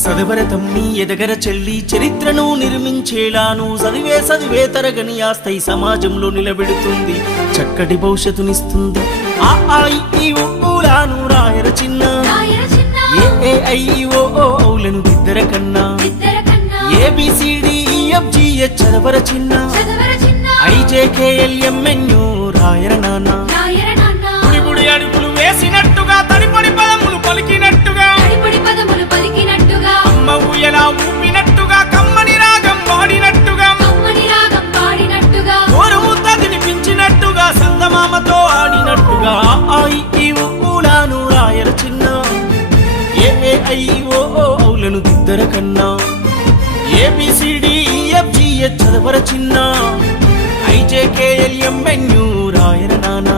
సదవర తమ్మి ఎదగర చెల్లి చరిత్రను నిర్మించేలాను చదివే తరగని ఆస్థై సమాజంలో నిలబెడుతుంది, చక్కటి భవిష్యత్తునిస్తుంది. ఆ ఈ ఊలాను రాయర చిన్న, ఏ ఐ ఓ ఔలను దిద్దర కన్నా, ABCDEFGH చదవర చిన్న, IJKLMNO రాయర నాన్న. గుడి అడుగులు వేసినట్టుగా తడిపడి పదములు పలికినట్టుగా, అమ్మ ఊయలా ఊపినట్టుగా, కమ్మని రాగం వాడినట్టుగా, ఓరు ముద్ద తినిపించినట్టుగా, సందమామతో ఆడినట్టుగా. ఈ ఊలాను రాయర చిన్న, AIO ఔలను దిద్దర కన్నా, ABCDEFGH చదవర చిన్న, IJKLMNO రాయర నాన్న.